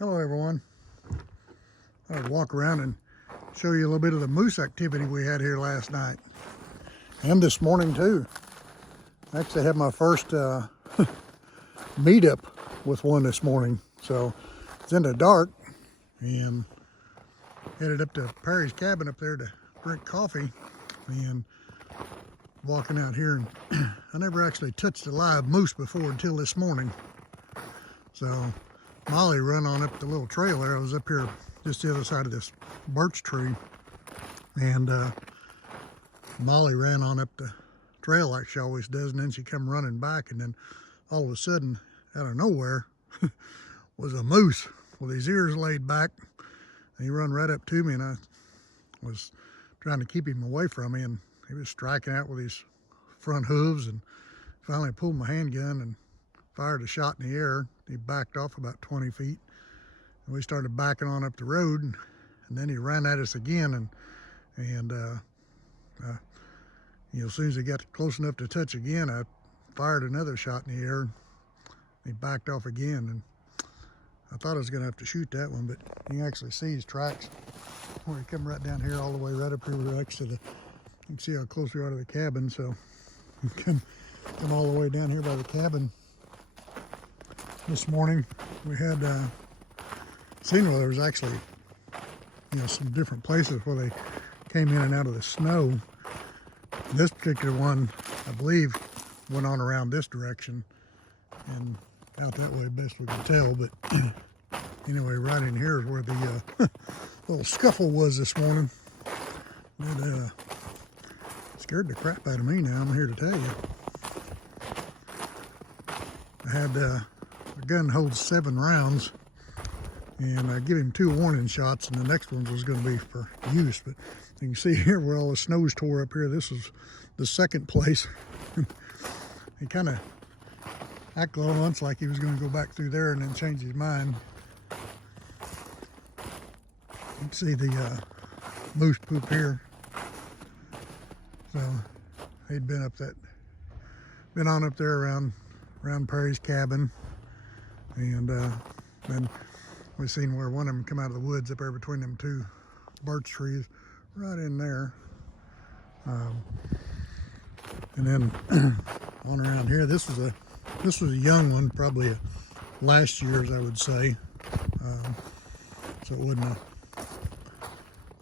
Hello everyone. I'll walk around and show you a little bit of the moose activity we had here last night and this morning too. I actually had my first meetup with one this morning. So it's in the dark and headed up to Perry's cabin up there to drink coffee and walking out here, and I never actually touched a live moose before until this morning. So Molly run on up the little trail there. I was up here just the other side of this birch tree, and Molly ran on up the trail like she always does, and then she come running back, and then all of a sudden, out of nowhere, was a moose with his ears laid back, and he run right up to me, and I was trying to keep him away from me, and he was striking out with his front hooves, and finally pulled my handgun and fired a shot in the air. He backed off about 20 feet, and we started backing on up the road, and then he ran at us again, and as soon as he got close enough to touch again, I fired another shot in the air. He backed off again, and I thought I was gonna have to shoot that one, but you can actually see his tracks where he come right down here all the way right up here next to the, you can see how close we are to the cabin. So come all the way down here by the cabin. This morning we had seen where there was actually some different places where they came in and out of the snow. This particular one, I believe, went on around this direction and out that way best we could tell, but anyway, right in here is where the little scuffle was this morning. It scared the crap out of me now, I'm here to tell you. I had the gun holds 7 rounds, and I give him 2 warning shots, and the next one was going to be for use. But you can see here where all the snow's tore up here. This was the second place. He kind of acted a little once like he was going to go back through there and then change his mind. You can see the moose poop here. So he'd been on up there around Perry's cabin, and then we seen where one of them come out of the woods up there between them 2 birch trees, right in there. And then on around here, this was a young one, probably last year's, I would say. So it wasn't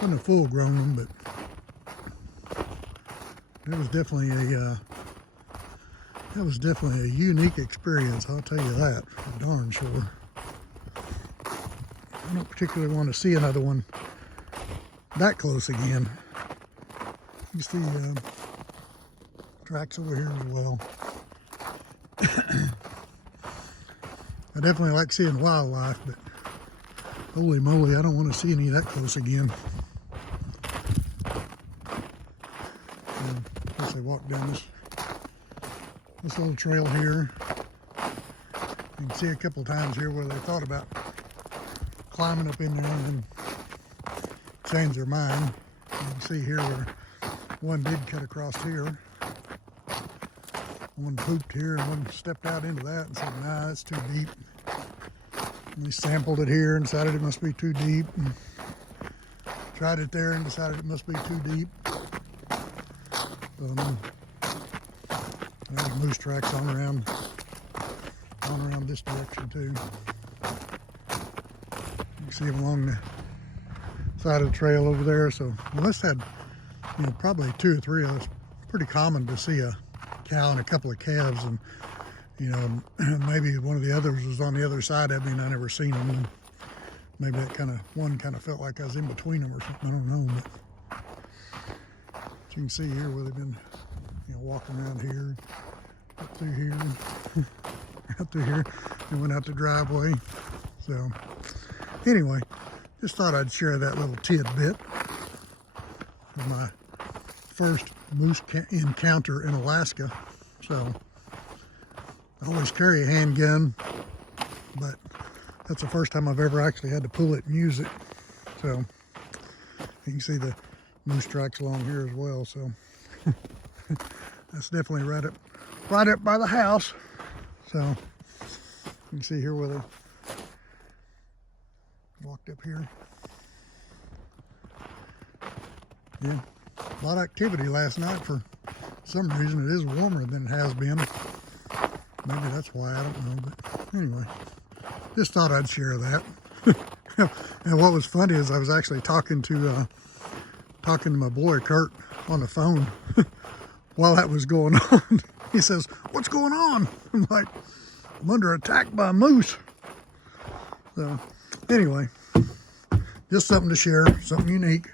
a full grown one, but it was definitely a unique experience, I'll tell you that for darn sure. I don't particularly want to see another one that close again. You see tracks over here as well. I definitely like seeing wildlife, but holy moly, I don't want to see any that close again. And as I walk down this little trail here, you can see a couple times here where they thought about climbing up in there and then change their mind. You can see here where one did cut across here. One pooped here and one stepped out into that and said, nah, that's too deep. And he sampled it here and decided it must be too deep. And tried it there and decided it must be too deep. So there's moose tracks on around this direction too. You can see them along the side of the trail over there. So we must have had, probably 2 or 3 of us. Pretty common to see a cow and a couple of calves, and maybe one of the others was on the other side of me and I never seen them, and maybe that one felt like I was in between them or something, I don't know. But you can see here where they've been walking around here, up through here, out through here, and went out the driveway. So anyway, just thought I'd share that little tidbit of my first moose encounter in Alaska. So I always carry a handgun, but that's the first time I've ever actually had to pull it and use it. So you can see the moose tracks along here as well. So that's definitely right up by the house. So you can see here where Walked up here. Yeah, a lot of activity last night. For some reason, it is warmer than it has been. Maybe that's why, I don't know. But anyway, just thought I'd share that. And what was funny is I was actually talking to my boy Kurt on the phone while that was going on. He says, "What's going on?" I'm like, "I'm under attack by a moose." So anyway, just something to share, something unique.